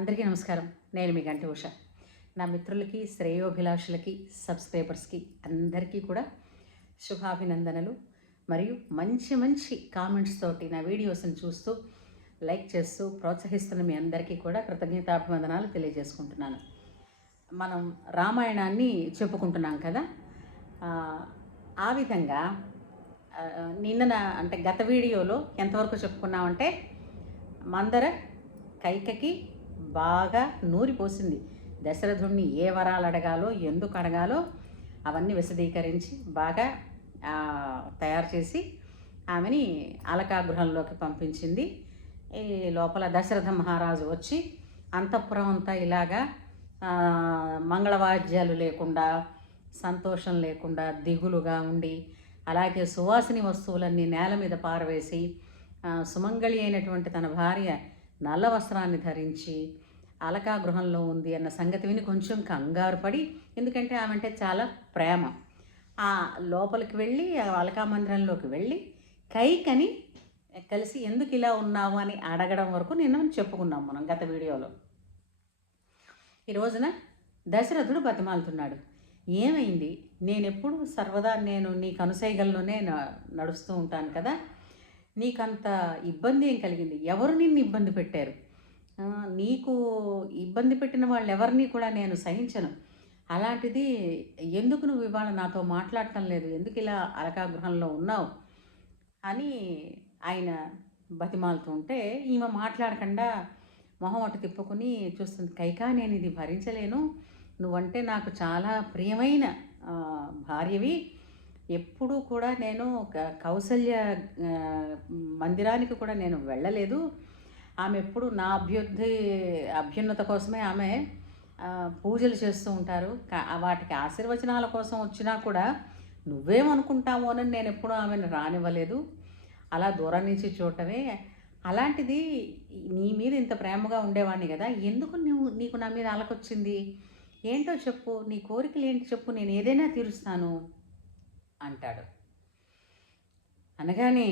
అందరికీ నమస్కారం. నేను మీ గంటి ఉష. నా మిత్రులకి, శ్రేయోభిలాషులకి, సబ్స్క్రైబర్స్కి అందరికీ కూడా శుభాభినందనలు. మరియు మంచి మంచి కామెంట్స్ తోటి నా వీడియోస్ని చూస్తూ లైక్ చేస్తూ ప్రోత్సహిస్తున్న మీ అందరికీ కూడా కృతజ్ఞతాభివందనాలు తెలియజేసుకుంటున్నాను. మనం రామాయణాన్ని చెప్పుకుంటున్నాం కదా. ఆ విధంగా అంటే గత వీడియోలో ఎంతవరకు చెప్పుకున్నామంటే మందర కైకకి బాగా నూరిపోసింది. దశరథుణ్ణి ఏ వరాలు అడగాలో, ఎందుకు అడగాలో అవన్నీ విశదీకరించి బాగా తయారు చేసి ఆమెని అలకాగృహంలోకి పంపించింది. ఈ లోపల దశరథ మహారాజు వచ్చి అంతఃపురం అంతా ఇలాగా మంగళవాద్యాలు లేకుండా, సంతోషం లేకుండా, దిగులుగా ఉండి, అలాగే సువాసిని వస్తువులన్నీ నేల మీద పారవేసి, సుమంగళి అయినటువంటి తన భార్య నల్ల వస్త్రాన్ని ధరించి అలకాగృహంలో ఉంది అన్న సంగతి విని కొంచెం కంగారు పడి, ఎందుకంటే ఆమె అంటే చాలా ప్రేమ, ఆ లోపలికి వెళ్ళి అలకా మందిరంలోకి వెళ్ళి కైకని కలిసి ఎందుకు ఇలా ఉన్నావు అని అడగడం వరకు నిన్న చెప్పుకున్నాం మనం గత వీడియోలో. ఈ రోజున దశరథుడు బతిమాలుతున్నాడు. ఏమైంది? నేనెప్పుడు సర్వదా నీకు అనుసైగల్లోనే నడుస్తూ ఉంటాను కదా, నీకంత ఇబ్బంది ఏం కలిగింది? ఎవరు నిన్ను ఇబ్బంది పెట్టారు? నీకు ఇబ్బంది పెట్టిన వాళ్ళు ఎవరిని కూడా నేను సహించను. అలాంటిది ఎందుకు నువ్వు ఇవాళ నాతో మాట్లాడటం లేదు? ఎందుకు ఇలా అలకాగృహంలో ఉన్నావు అని ఆయన బతిమాలుతూ ఉంటే ఈమె మాట్లాడకుండా మొహం అటు తిప్పుకుని చూస్తుంది. కైకా, నేను ఇది భరించలేను. నువ్వంటే నాకు చాలా ప్రియమైన భార్యవి. ఎప్పుడూ కూడా నేను కౌసల్య మందిరానికి కూడా నేను వెళ్ళలేదు. ఆమె ఎప్పుడు నా అభ్యున్నత కోసమే ఆమె పూజలు చేస్తూ ఉంటారు. వాటికి ఆశీర్వచనాల కోసం వచ్చినా కూడా నువ్వేమనుకుంటామో అని నేను ఎప్పుడూ ఆమెను రానివ్వలేదు. అలా దూరం నుంచి చూడటమే. అలాంటిది నీ మీద ఇంత ప్రేమగా ఉండేవాడిని కదా, ఎందుకు నీకు నా మీద అలకొచ్చింది? ఏంటో చెప్పు, నీ కోరికలు ఏంటి చెప్పు, నేను ఏదైనా తీరుస్తాను అంటాడు. అనగానే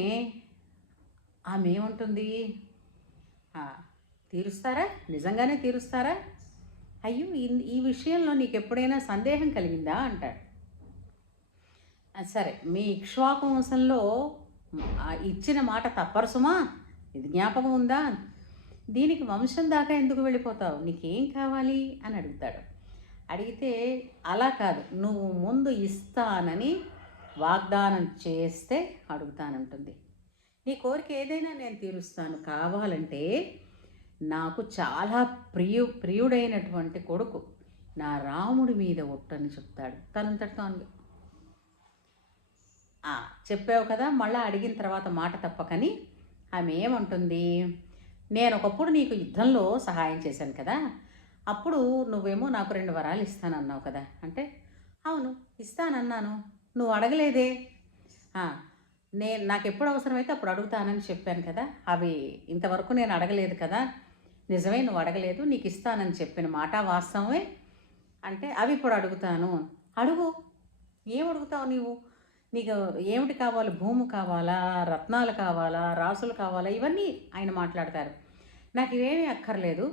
ఆమె ఏమంటుంది? తీరుస్తారా? నిజంగానే తీరుస్తారా? అయ్యో, ఈ విషయంలో నీకు ఎప్పుడైనా సందేహం కలిగిందా అంటాడు. సరే, మీ ఇక్ష్వాకు వంశంలో ఇచ్చిన మాట తప్పరు సుమా, ఇది జ్ఞాపకం ఉందా? దీనికి వంశం దాకా ఎందుకు వెళ్ళిపోతావు? నీకేం కావాలి అని అడుగుతాడు. అడిగితే అలా కాదు, నువ్వు ముందు ఇస్తానని వాగ్దానం చేస్తే అడుగుతానంటుంది. నీ కోరిక ఏదైనా నేను తీరుస్తాను. కావాలంటే నాకు చాలా ప్రియుడైనటువంటి కొడుకు నా రాముడి మీద ఒట్టని చెప్తాడు తనంతటితో. చెప్పావు కదా, మళ్ళీ అడిగిన తర్వాత మాట తప్పకని ఆమె ఏమంటుంది? నేను ఒకప్పుడు నీకు యుద్ధంలో సహాయం చేశాను కదా, అప్పుడు నువ్వేమో నాకు 2 వరాలు ఇస్తానన్నావు కదా. అంటే అవును ఇస్తానన్నాను, నువ్వు అడగలేదే. నాకు ఎప్పుడు అవసరమైతే అప్పుడు అడుగుతానని చెప్పాను కదా, అవి ఇంతవరకు నేను అడగలేదు కదా. నిజమే, నువ్వు అడగలేదు, నీకు ఇస్తానని చెప్పిన మాట వాస్తవమే. అంటే అవి ఇప్పుడు అడుగుతాను. అడుగు. ఏం అడుగుతావు నీవు? నీకు ఏమిటి కావాలి? భూమి కావాలా, రత్నాలు కావాలా, రాసులు కావాలా? ఇవన్నీ ఆయన మాట్లాడతారు. నాకు ఇవేమీ అక్కర్లేదు.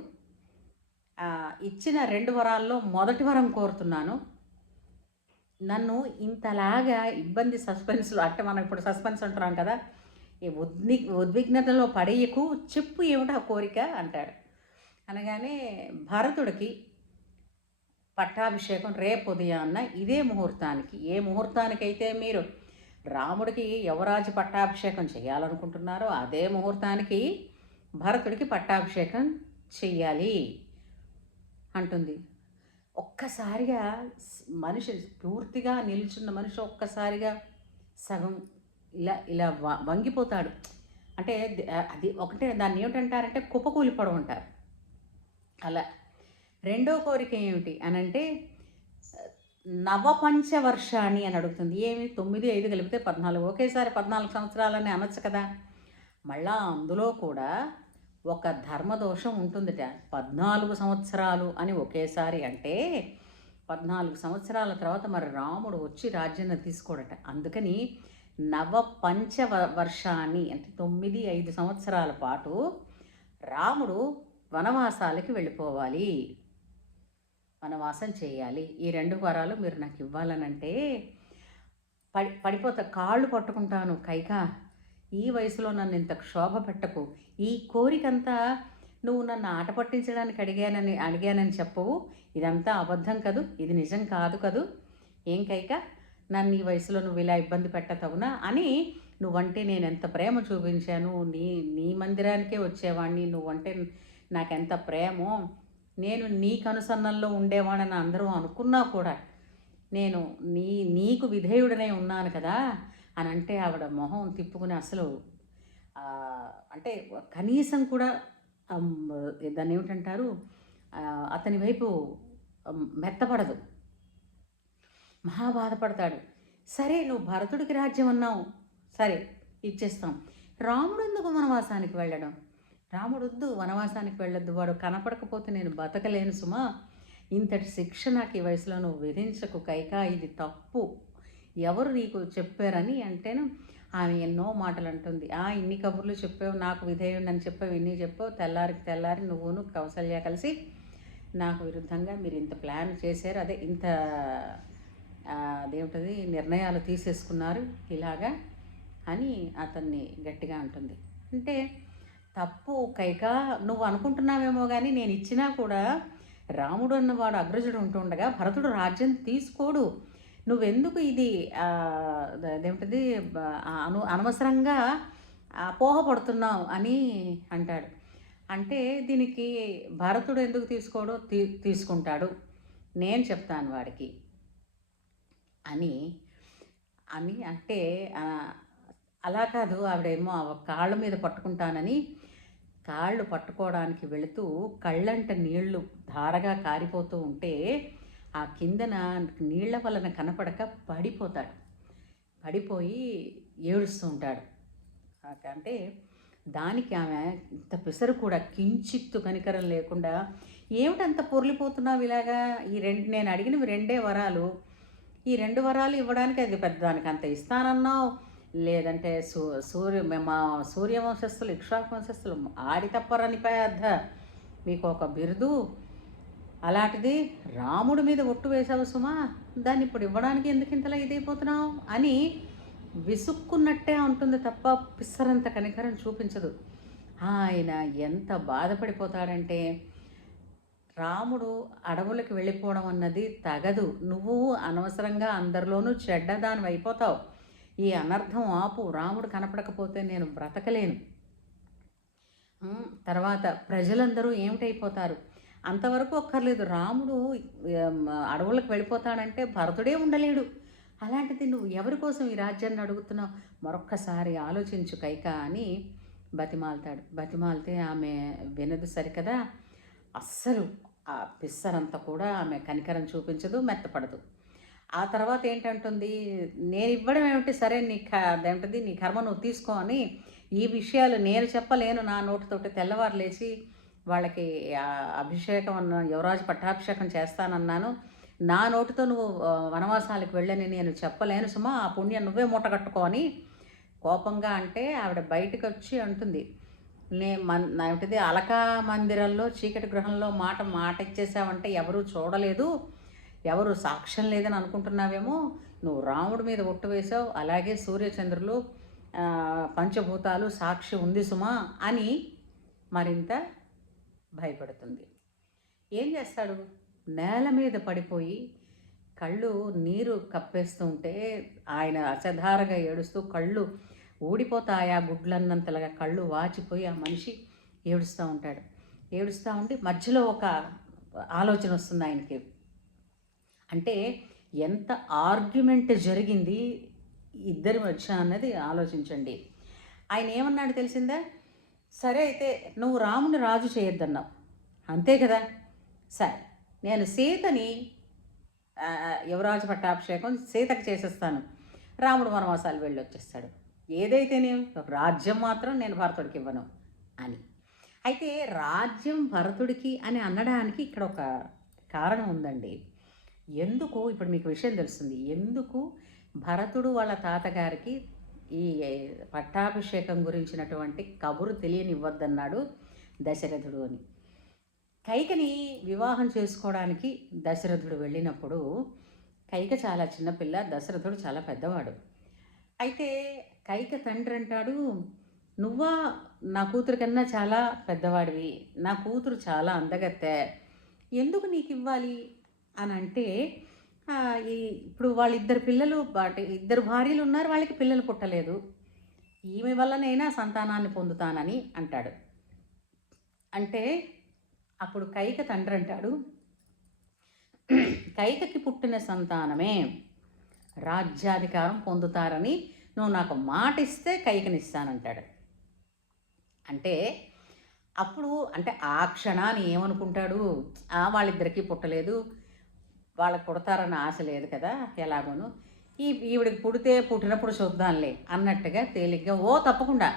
ఇచ్చిన 2 వరాల్లో మొదటి వరం కోరుతున్నాను. నన్ను ఇంతలాగా ఇబ్బంది, సస్పెన్స్లో అంటే మనం ఇప్పుడు సస్పెన్స్ అంటున్నాం కదా, ఈ ఉద్విగ్నతలో పడేయకు, చెప్పు ఏమిటా కోరిక అంటాడు. అనగానే భరతుడికి పట్టాభిషేకం రేపు ఉదయాన్న ఇదే ముహూర్తానికి, ఏ ముహూర్తానికైతే మీరు రాముడికి యువరాజు పట్టాభిషేకం చేయాలనుకుంటున్నారో అదే ముహూర్తానికి భరతుడికి పట్టాభిషేకం చెయ్యాలి అంటుంది. ఒక్కసారిగా మనిషి పూర్తిగా నిల్చున్న మనిషి ఒక్కసారిగా సగం ఇలా ఇలా వంగిపోతాడు. అంటే అది ఒకటే, దాన్ని ఏమిటంటారంటే కుప్పకూలిపడం అంటారు. అలా రెండో కోరిక ఏమిటి అని అంటే నవపంచవర్షాణి అని అడుగుతుంది. ఏమి 9, 5 కలిపితే 14, ఒకేసారి 14 సంవత్సరాలని అనొచ్చు కదా. మళ్ళా అందులో కూడా ఒక ధర్మదోషం ఉంటుందిట. 14 సంవత్సరాలు అని ఒకేసారి అంటే 14 సంవత్సరాల తర్వాత మరి రాముడు వచ్చి రాజ్యాన్ని తీసుకోడట. అందుకని నవపంచవర్షాన్ని అంటే 9, 5 సంవత్సరాల పాటు రాముడు వనవాసాలకి వెళ్ళిపోవాలి, వనవాసం చేయాలి. ఈ 2 వరాలు మీరు నాకు ఇవ్వాలనంటే పడిపోతా, కాళ్ళు పట్టుకుంటాను. కైకా, ఈ వయసులో నన్ను ఇంత క్షోభ పెట్టకు. ఈ కోరికంతా నువ్వు నన్ను ఆట పట్టించడానికి అడిగానని చెప్పవు. ఇదంతా అబద్ధం కదూ, ఇది నిజం కాదు కదూ. ఏం కైకా, నన్ను ఈ వయసులో నువ్వు ఇలా ఇబ్బంది పెట్టతవునా అని, నువ్వంటే నేను ఎంత ప్రేమ చూపించాను. నీ నీ మందిరానికే వచ్చేవాడిని, నువ్వంటే నాకెంత ప్రేమో. నేను నీ కనుసన్నల్లో ఉండేవాడని అందరూ అనుకున్నా కూడా నేను నీకు విధేయుడనే ఉన్నాను కదా అని అంటే, ఆవిడ మొహం తిప్పుకుని అసలు అంటే కనీసం కూడా దాన్ని ఏమిటంటారు, అతని వైపు మెత్తపడదు. మహా బాధపడతాడు. సరే, నువ్వు భరతుడికి రాజ్యం అన్నావు, సరే ఇచ్చేస్తాం. రాముడు ఎందుకు వనవాసానికి వెళ్ళడం? రాముడొద్దు, వనవాసానికి వెళ్ళొద్దు, వాడు కనపడకపోతే నేను బతకలేను సుమా. ఇంతటి శిక్ష నాకు ఈ వయసులో నువ్వు విధించకు కైకా, ఇది తప్పు. ఎవరు నీకు చెప్పారని అంటేను ఆమె ఎన్నో మాటలు అంటుంది. ఇన్ని కబుర్లు చెప్పావు, నాకు విధేయుడని చెప్పావు, ఇన్ని చెప్పావు, తెల్లారి నువ్వును కౌసల్య కలిసి నాకు విరుద్ధంగా మీరు ఇంత ప్లాన్ చేశారు, అదే ఇంత అదేమిటది నిర్ణయాలు తీసేసుకున్నారు ఇలాగా అని అతన్ని గట్టిగా అంటుంది. అంటే తప్పు కైకా, నువ్వు అనుకుంటున్నావేమో కానీ నేను ఇచ్చినా కూడా రాముడు అన్నవాడు అగ్రజుడు ఉంటుండగా భరతుడు రాజ్యం తీసుకోడు. నువ్వెందుకు ఇది అదేమిటది అనవసరంగా అపోహపడుతున్నావు అని అంటాడు. అంటే దీనికి భరతుడు ఎందుకు తీసుకోడో తీసుకుంటాడు, నేను చెప్తాను వాడికి అని అని అంటే, అలా కాదు, ఆవిడేమో కాళ్ళ మీద పట్టుకుంటానని కాళ్ళు పట్టుకోవడానికి వెళుతూ కళ్ళంట నీళ్లు ధారగా కారిపోతూ ఉంటే ఆ కిందన నీళ్ల వలన కనపడక పడిపోతాడు. పడిపోయి ఏడుస్తూ ఉంటాడు. అంటే దానికి ఆమె ఇంత పిసరు కూడా కించిత్తు కనికరం లేకుండా, ఏమిటంత పొర్లిపోతున్నావు ఇలాగా, నేను అడిగినవి 2 వరాలు, ఈ 2 వరాలు ఇవ్వడానికి అది పెద్దదానికి అంత ఇస్తానన్నావు. లేదంటే మా సూర్యవంశస్థులు ఇక్ష్వాకు వంశస్థులు ఆడి తప్పరని పెద్ద మీకు ఒక బిరుదు, అలాంటిది రాముడి మీద ఒట్టు వేసావు సుమా, దాన్ని ఇప్పుడు ఇవ్వడానికి ఎందుకు ఇంతలా ఇదైపోతున్నావు అని విసుక్కున్నట్టే ఉంటుంది తప్ప పిස්සరంత కనికరం చూపించదు. ఆయన ఎంత బాధపడిపోతాడంటే, రాముడు అడవులకు వెళ్ళిపోవడం అన్నది తగదు, నువ్వు అనవసరంగా అందరిలోనూ చెడ్డదాని అయిపోతావు, ఈ అనర్థం ఆపు, రాముడు కనపడకపోతే నేను బ్రతకలేను, తర్వాత ప్రజలందరూ ఏమిటైపోతారు, అంతవరకు ఒక్కర్లేదు, రాముడు అడవులకు వెళ్ళిపోతాడంటే భరతుడే ఉండలేడు, అలాంటిది నువ్వు ఎవరి కోసం ఈ రాజ్యాన్ని అడుగుతున్నావు, మరొక్కసారి ఆలోచించు కైక అని బతిమాలితే ఆమె వినదు సరికదా. అస్సలు ఆ పిస్సరంతా కూడా ఆమె కనికరం చూపించదు, మెత్తపడదు. ఆ తర్వాత ఏంటంటుంది, నేను ఇవ్వడం ఏమిటి, సరే అదేంటది నీ కర్మ నువ్వు తీసుకో అని, ఈ విషయాలు నేను చెప్పలేను, నా నోటితోటి తెల్లవారు లేచి వాళ్ళకి అభిషేకం యువరాజు పట్టాభిషేకం చేస్తానన్నాను, నా నోటితో నువ్వు వనవాసాలకు వెళ్ళని నేను చెప్పలేను సుమా, ఆ పుణ్యం నువ్వే మూట కట్టుకోని కోపంగా అంటే, ఆవిడ బయటకు వచ్చి అంటుంది, ఏమిటిది అలకా మందిరంలో చీకటి గృహంలో మాట ఇచ్చేసావంటే ఎవరూ చూడలేదు, ఎవరు సాక్ష్యం లేదని అనుకుంటున్నావేమో, నువ్వు రాముడి మీద ఒట్టు వేసావు, అలాగే సూర్యచంద్రులు పంచభూతాలు సాక్షి ఉంది సుమా అని మరింత భయపడుతుంది. ఏం చేస్తాడు, నేల మీద పడిపోయి కళ్ళు నీరు కప్పేస్తూ ఉంటే ఆయన అసధారగా ఏడుస్తూ కళ్ళు ఊడిపోతాయా గుడ్లన్నంతలాగా కళ్ళు వాచిపోయి ఆ మనిషి ఏడుస్తూ ఉంటాడు. ఏడుస్తూ ఉంటే మధ్యలో ఒక ఆలోచన వస్తుంది ఆయనకి. అంటే ఎంత ఆర్గ్యుమెంట్ జరిగింది ఇద్దరి మధ్య అన్నది ఆలోచించండి. ఆయన ఏమన్నాడు తెలిసిందా, సరే అయితే నువ్వు రాముని రాజు చేయొద్దన్నావు అంతే కదా, సరే నేను సీతని యువరాజు పట్టాభిషేకం సీతకు చేసేస్తాను, రాముడు వనవాసాలు వెళ్ళి వచ్చేస్తాడు, ఏదైతే నేను రాజ్యం మాత్రం నేను భరతుడికి ఇవ్వను అని. అయితే రాజ్యం భరతుడికి అని అనడానికి ఇక్కడ ఒక కారణం ఉందండి. ఎందుకు, ఇప్పుడు మీకు విషయం తెలుస్తుంది, ఎందుకు భరతుడు వాళ్ళ తాతగారికి ఈ పట్టాభిషేకం గురించినటువంటి కబురు తెలియనివ్వద్దన్నాడు దశరథుడు అని. కైకని వివాహం చేసుకోవడానికి దశరథుడు వెళ్ళినప్పుడు కైక చాలా చిన్నపిల్ల, దశరథుడు చాలా పెద్దవాడు. అయితే కైక తండ్రి అంటాడు, నువ్వా నా కూతురు కన్నా చాలా పెద్దవాడివి, నా కూతురు చాలా అందగత్తె, ఎందుకు నీకు ఇవ్వాలి అని అంటే, ఈ ఇప్పుడు వాళ్ళిద్దరు పిల్లలు ఇద్దరు భార్యలు ఉన్నారు, వాళ్ళకి పిల్లలు పుట్టలేదు, ఈమె వల్లనైనా సంతానాన్ని పొందుతానని అంటాడు. అంటే అప్పుడు కైక తండ్రి అంటాడు, కైకకి పుట్టిన సంతానమే రాజ్యాధికారం పొందుతారని నువ్వు నాకు మాట ఇస్తే కైకనిస్తానంటాడు. అంటే అప్పుడు అంటే ఆ క్షణాన్ని ఏమనుకుంటాడు, వాళ్ళిద్దరికీ పుట్టలేదు, వాళ్ళకి పుడతారన్న ఆశ లేదు కదా, ఎలాగోను ఈవిడికి పుట్టినప్పుడు చూద్దాంలే అన్నట్టుగా తేలిగ్గా, తప్పకుండా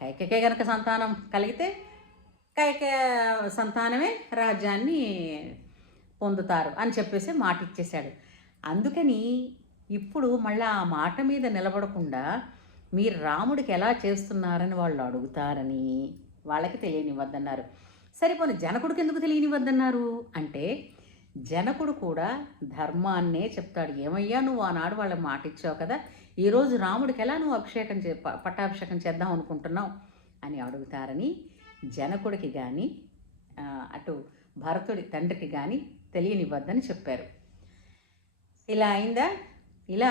కైకకే గనక సంతానం కలిగితే కైక సంతానమే రాజ్యాన్ని పొందుతారు అని చెప్పేసి మాట ఇచ్చేశాడు. అందుకని ఇప్పుడు మళ్ళీ ఆ మాట మీద నిలబడకుండా మీరు రాముడికి ఎలా చేస్తున్నారని వాళ్ళు అడుగుతారని వాళ్ళకి తెలియనివ్వద్దన్నారు. సరిపోని జనకుడికి ఎందుకు తెలియనివ్వద్దన్నారు అంటే, జనకుడు కూడా ధర్మాన్నే చెప్తాడు. ఏమయ్యా నువ్వు ఆనాడు వాళ్ళకి మాట ఇచ్చావు కదా, ఈరోజు రాముడికి ఎలా నువ్వు పట్టాభిషేకం చేద్దాం అనుకుంటున్నావు అని అడుగుతారని జనకుడికి కానీ అటు భరతుడి తండ్రికి కానీ తెలియనివ్వద్దని చెప్పారు. ఇలా అయిందా? ఇలా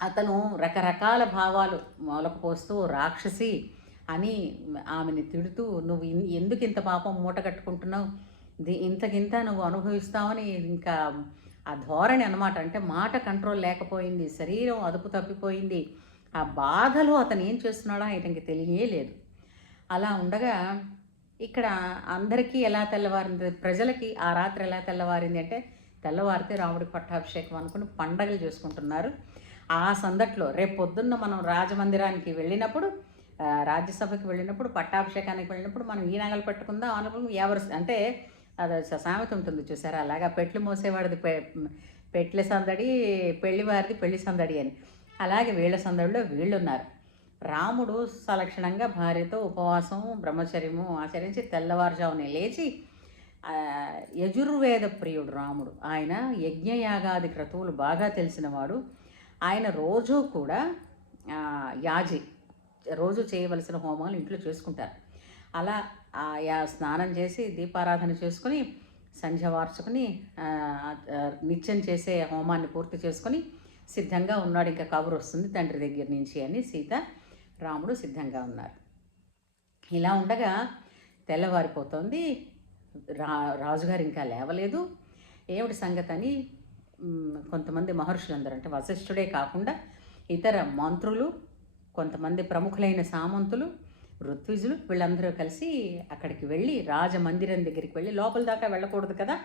అతను రకరకాల భావాలు మొలకపోస్తూ రాక్షసి అని ఆమెని తిడుతూ, నువ్వు ఎందుకు ఇంత పాపం మూట కట్టుకుంటున్నావు, ఇంతకింత నువ్వు అనుభవిస్తావని ఇంకా ఆ ధోరణి అనమాట. అంటే మాట కంట్రోల్ లేకపోయింది, శరీరం అదుపు తప్పిపోయింది. ఆ బాధలో అతను ఏం చేస్తున్నాడో ఆయనకి తెలియలేదు. అలా ఉండగా ఇక్కడ అందరికీ ఎలా తెల్లవారింది, ప్రజలకి ఆ రాత్రి ఎలా తెల్లవారింది అంటే, తెల్లవారితే రాముడికి పట్టాభిషేకం అనుకుని పండగలు చేసుకుంటున్నారు. ఆ సందట్లో రేపు పొద్దున్న మనం రాజమందిరానికి వెళ్ళినప్పుడు, రాజ్యసభకి వెళ్ళినప్పుడు, పట్టాభిషేకానికి వెళ్ళినప్పుడు మనం ఈ నగలు పెట్టుకుందాం అనుకుని ఎవరు అంటే అది సామెత ఉంటుంది చూసారా, అలాగా పెట్లు మోసేవాడిది పెట్ల సందడి, పెళ్లివారిది పెళ్లి సందడి అని. అలాగే వీళ్ళ సందడిలో వీళ్ళున్నారు. రాముడు సలక్షణంగా భార్యతో ఉపవాసము బ్రహ్మచర్యము ఆచరించి తెల్లవారుజామునే లేచి, యజుర్వేద ప్రియుడు రాముడు, ఆయన యజ్ఞయాగాది క్రతువులు బాగా తెలిసినవాడు. ఆయన రోజు కూడా యాజి, రోజు చేయవలసిన హోమాలు ఇంట్లో చేసుకుంటారు. అలా స్నానం చేసి దీపారాధన చేసుకుని సంధ్య వార్చుకుని నిత్యం చేసే హోమాన్ని పూర్తి చేసుకుని సిద్ధంగా ఉన్నాడు. ఇంకా కబురు వస్తుంది తండ్రి దగ్గర నుంచి అని సీత రాముడు సిద్ధంగా ఉన్నారు. ఇలా ఉండగా తెల్లవారిపోతుంది. రాజుగారు ఇంకా లేవలేదు. ఏమిటి సంగతి అని కొంతమంది మహర్షులందరూ, అంటే వశిష్ఠుడే కాకుండా ఇతర మంత్రులు, కొంతమంది ప్రముఖులైన సామంతులు, ఋత్విజులు, వీళ్ళందరూ కలిసి అక్కడికి వెళ్ళి రాజమందిరం దగ్గరికి వెళ్ళి, లోపల దాకా వెళ్ళకూడదు కదా,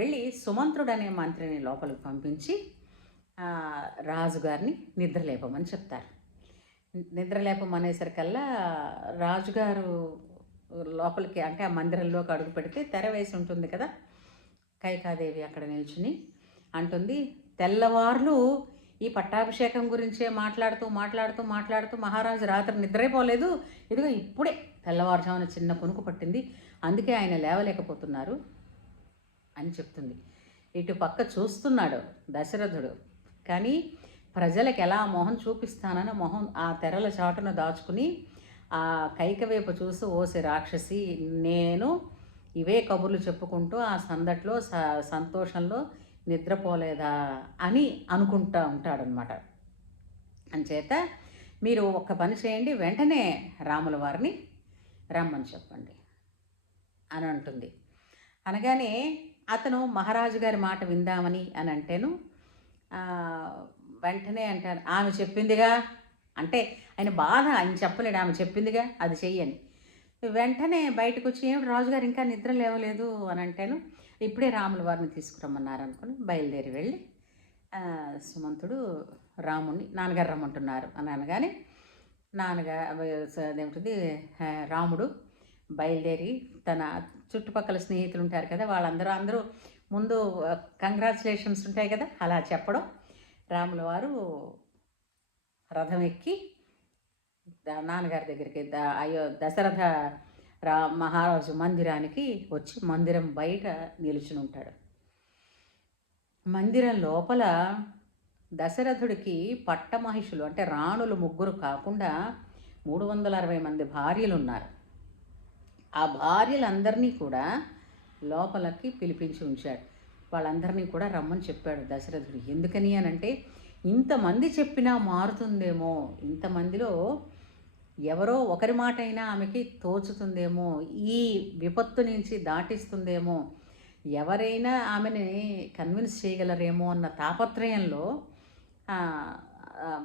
వెళ్ళి సుమంత్రుడు అనే మంత్రిని లోపలికి పంపించి రాజుగారిని నిద్రలేపమని చెప్తారు. నిద్రలేపమనేసరికల్లా రాజుగారు లోపలికి, అంటే ఆ మందిరంలోకి అడుగు పెడితే తెర వేసి ఉంటుంది కదా, కైకాదేవి అక్కడ నిల్చుని అంటుంది, తెల్లవార్లు ఈ పట్టాభిషేకం గురించే మాట్లాడుతూ మాట్లాడుతూ మాట్లాడుతూ మహారాజు రాత్రి నిద్రైపోలేదు, ఇదిగో ఇప్పుడే తెల్లవారుజామున చిన్న కునుకు పట్టింది, అందుకే ఆయన లేవలేకపోతున్నారు అని చెప్తుంది. ఇటు పక్క చూస్తున్నాడు దశరథుడు, కానీ ప్రజలకు ఎలా మొహం చూపిస్తానని మొహం ఆ తెరల చాటున దాచుకుని ఆ కైకవేపు చూసి, ఓసి రాక్షసి, నేను ఇవే కబుర్లు చెప్పుకుంటూ ఆ సందట్లో సంతోషంలో నిద్రపోలేదా అని అనుకుంటూ ఉంటాడనమాట. అంచేత మీరు ఒక్క పని చేయండి, వెంటనే రాముల వారిని రమ్మని చెప్పండి అని అంటుంది. అనగానే అతను మహారాజు గారి మాట విందామని అని అంటేను వెంటనే అంటారు, ఆమె చెప్పిందిగా, అంటే ఆయన బాధ ఆయన చెప్పలేడు, ఆమె చెప్పిందిగా అది చెయ్యని. వెంటనే బయటకు వచ్చి, ఏమిటి రాజుగారు ఇంకా నిద్ర లేవలేదు అని అంటేను, ఇప్పుడే రాముల వారిని తీసుకురమ్మన్నారు అనుకుని బయలుదేరి వెళ్ళి సుమంతుడు రాముడిని, నాన్నగారు రమ్మంటున్నారు అని అనగానే అదేమిటిది రాముడు బయలుదేరి తన చుట్టుపక్కల స్నేహితులు ఉంటారు కదా, వాళ్ళందరూ ముందు కంగ్రాచులేషన్స్ ఉంటాయి కదా, అలా చెప్పడం, రాముల వారు రథం ఎక్కి నాన్నగారి దగ్గరికి, దశరథ మహారాజు మందిరానికి వచ్చి మందిరం బయట నిలుచుని ఉంటాడు. మందిరం లోపల దశరథుడికి పట్టమహిషులు అంటే రాణులు 3 కాకుండా 360 మంది భార్యలు ఉన్నారు. ఆ భార్యలందరినీ కూడా లోపలికి పిలిపించి ఉంచాడు. వాళ్ళందరినీ కూడా రమ్మని చెప్పాడు దశరథుడు. ఎందుకని అనంటే ఇంతమంది చెప్పినా మారుతుందేమో, ఇంతమందిలో ఎవరో ఒకరి మాట అయినా ఆమెకి తోచుతుందేమో, ఈ విపత్తు నుంచి దాటిస్తుందేమో, ఎవరైనా ఆమెని కన్విన్స్ చేయగలరేమో అన్న తాపత్రయంలో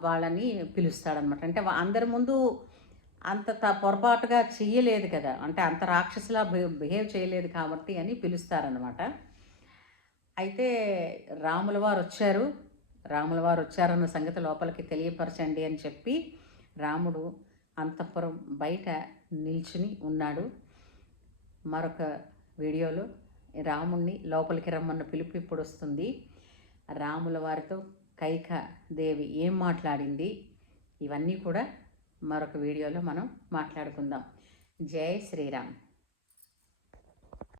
వాళ్ళని పిలుస్తాడనమాట. అంటే అందరి ముందు అంత పొరపాటుగా చెయ్యలేదు కదా, అంటే అంత రాక్షసులా బిహేవ్ చేయలేదు కాబట్టి అని పిలుస్తారనమాట. అయితే రాముల వారు వచ్చారన్న సంగతి లోపలికి తెలియపరచండి అని చెప్పి రాముడు అంతఃపురం బయట నిల్చుని ఉన్నాడు. మరొక వీడియోలో రాముణ్ణి లోపలికి రమ్మన్న పిలుపు ఇప్పుడు వస్తుంది. రాముల వారితో కైక దేవి ఏం మాట్లాడింది, ఇవన్నీ కూడా మరొక వీడియోలో మనం మాట్లాడుకుందాం. జై శ్రీరామ్.